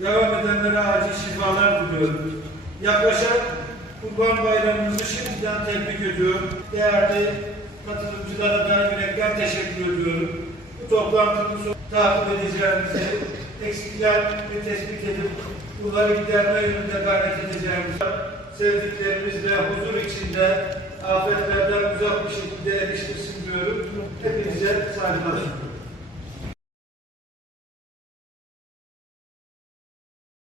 Devam edenlere acil şifalar diliyorum. Yaklaşan Kurban Bayramımızı şimdiden tebrik ediyorum. Değerli katılımcılara da yürekten teşekkür ediyorum. Bu toplantımızı takip edeceğimizi, eksikler ve tespit edip bunları giderme yönünde gayret edeceğimizi, sevdiklerimizle huzur içinde afetlerden uzak bir şekilde eriştirsin diyorum. Hepinize saygılar sunuyorum.